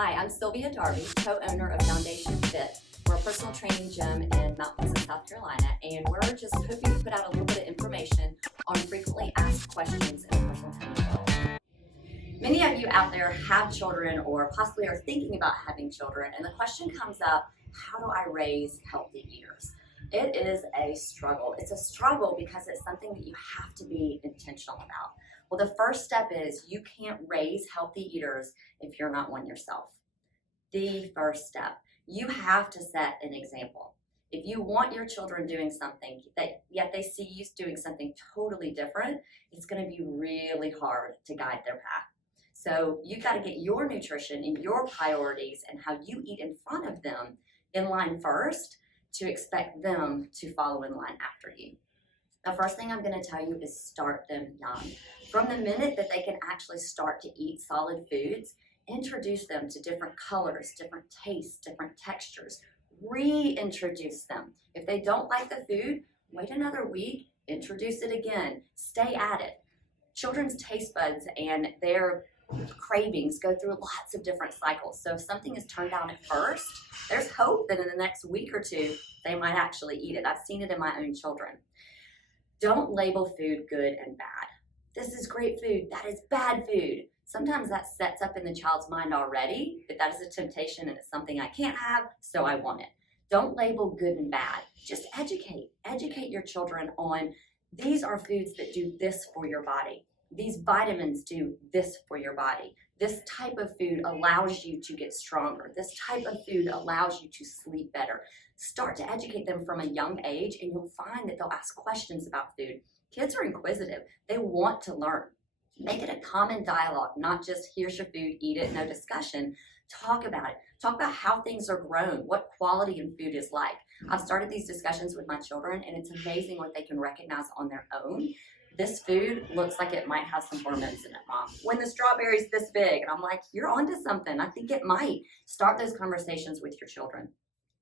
Hi, I'm Sylvia Darby, co-owner of Foundation Fit. We're a personal training gym in Mount Pleasant, South Carolina, and we're just hoping to put out a little bit of information on frequently asked questions in the personal training world. Many of you out there have children or possibly are thinking about having children, and the question comes up, how do I raise healthy eaters? It is a struggle. It's a struggle because it's something that you have to be intentional about. Well, the first step is you can't raise healthy eaters if you're not one yourself. The first step, you have to set an example. If you want your children doing something that yet they see you doing something totally different, it's going to be really hard to guide their path. So you got to get your nutrition and your priorities and how you eat in front of them in line first to expect them to follow in line after you. The first thing I'm going to tell you is start them young. From the minute that they can actually start to eat solid foods, introduce them to different colors, different tastes, different textures. Reintroduce them. If they don't like the food, wait another week, introduce it again. Stay at it. Children's taste buds and their cravings go through lots of different cycles. So if something is turned down at first, there's hope that in the next week or two, they might actually eat it. I've seen it in my own children. Don't label food good and bad. This is great food. That is bad food. Sometimes that sets up in the child's mind already that that is a temptation and it's something I can't have, so I want it. Don't label good and bad. Just educate. Educate your children on these are foods that do this for your body. These vitamins do this for your body. This type of food allows you to get stronger. This type of food allows you to sleep better. Start to educate them from a young age and you'll find that they'll ask questions about food. Kids are inquisitive. They want to learn. Make it a common dialogue, not just here's your food, eat it, no discussion. Talk about it. Talk about how things are grown, what quality in food is like. I've started these discussions with my children and it's amazing what they can recognize on their own. This food looks like it might have some hormones in it, Mom. When the strawberry's this big, and I'm like, you're onto something. I think it might. Start those conversations with your children.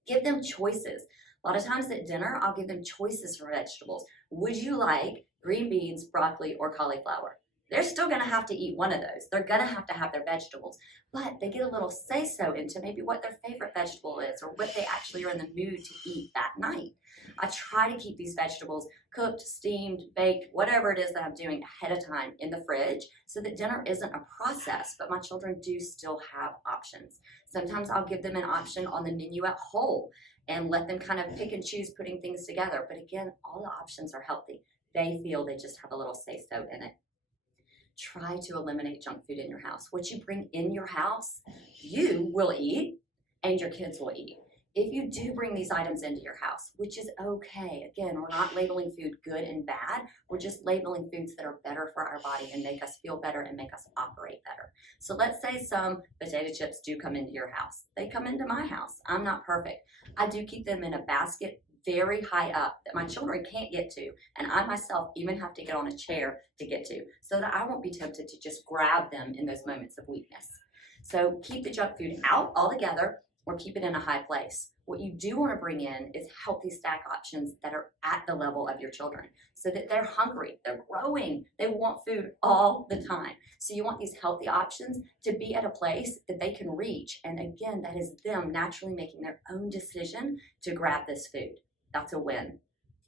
Give them choices. A lot of times at dinner, I'll give them choices for vegetables. Would you like green beans, broccoli, or cauliflower? They're still going to have to eat one of those. They're going to have their vegetables, but they get a little say-so into maybe what their favorite vegetable is or what they actually are in the mood to eat that night. I try to keep these vegetables cooked, steamed, baked, whatever it is that I'm doing ahead of time in the fridge so that dinner isn't a process, but my children do still have options. Sometimes I'll give them an option on the menu at whole and let them kind of pick and choose putting things together. But again, all the options are healthy. They feel they just have a little say-so in it. Try to eliminate junk food in your house. What you bring in your house, you will eat and your kids will eat. If you do bring these items into your house, which is okay, again, we're not labeling food good and bad. We're just labeling foods that are better for our body and make us feel better and make us operate better. So let's say some potato chips do come into your house. They come into my house. I'm not perfect. I do keep them in a basket very high up that my children can't get to, and I myself even have to get on a chair to get to, so that I won't be tempted to just grab them in those moments of weakness. So keep the junk food out altogether or keep it in a high place. What you do want to bring in is healthy snack options that are at the level of your children so that they're hungry, they're growing, they want food all the time. So you want these healthy options to be at a place that they can reach. And again, that is them naturally making their own decision to grab this food. That's a win.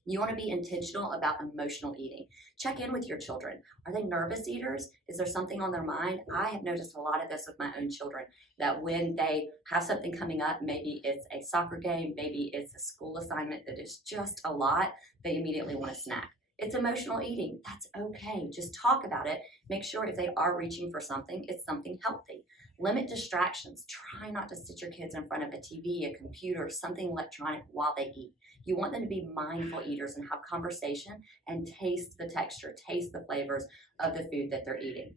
You want to be intentional about emotional eating. Check in with your children. Are they nervous eaters? Is there something on their mind? I have noticed a lot of this with my own children, that when they have something coming up, maybe it's a soccer game, maybe it's a school assignment that is just a lot, they immediately want a snack. It's emotional eating. That's okay. Just talk about it. Make sure if they are reaching for something, it's something healthy. Limit distractions. Try not to sit your kids in front of a TV, a computer, something electronic while they eat. You want them to be mindful eaters and have conversation and taste the texture, taste the flavors of the food that they're eating.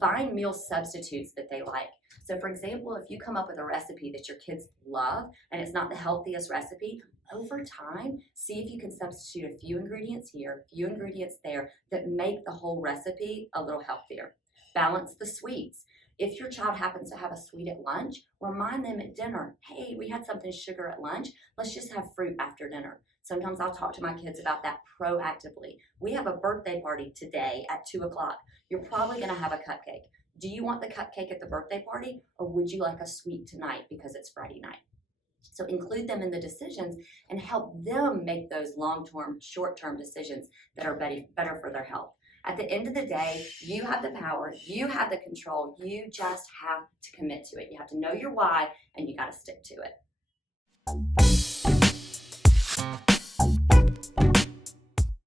Find meal substitutes that they like. So for example, if you come up with a recipe that your kids love and it's not the healthiest recipe, over time, see if you can substitute a few ingredients here, a few ingredients there that make the whole recipe a little healthier. Balance the sweets. If your child happens to have a sweet at lunch, remind them at dinner, hey, we had something sugar at lunch. Let's just have fruit after dinner. Sometimes I'll talk to my kids about that proactively. We have a birthday party today at 2 o'clock. You're probably going to have a cupcake. Do you want the cupcake at the birthday party, or would you like a sweet tonight because it's Friday night? So include them in the decisions and help them make those long-term, short-term decisions that are better for their health. At the end of the day, you have the power, you have the control, you just have to commit to it. You have to know your why, and you got to stick to it.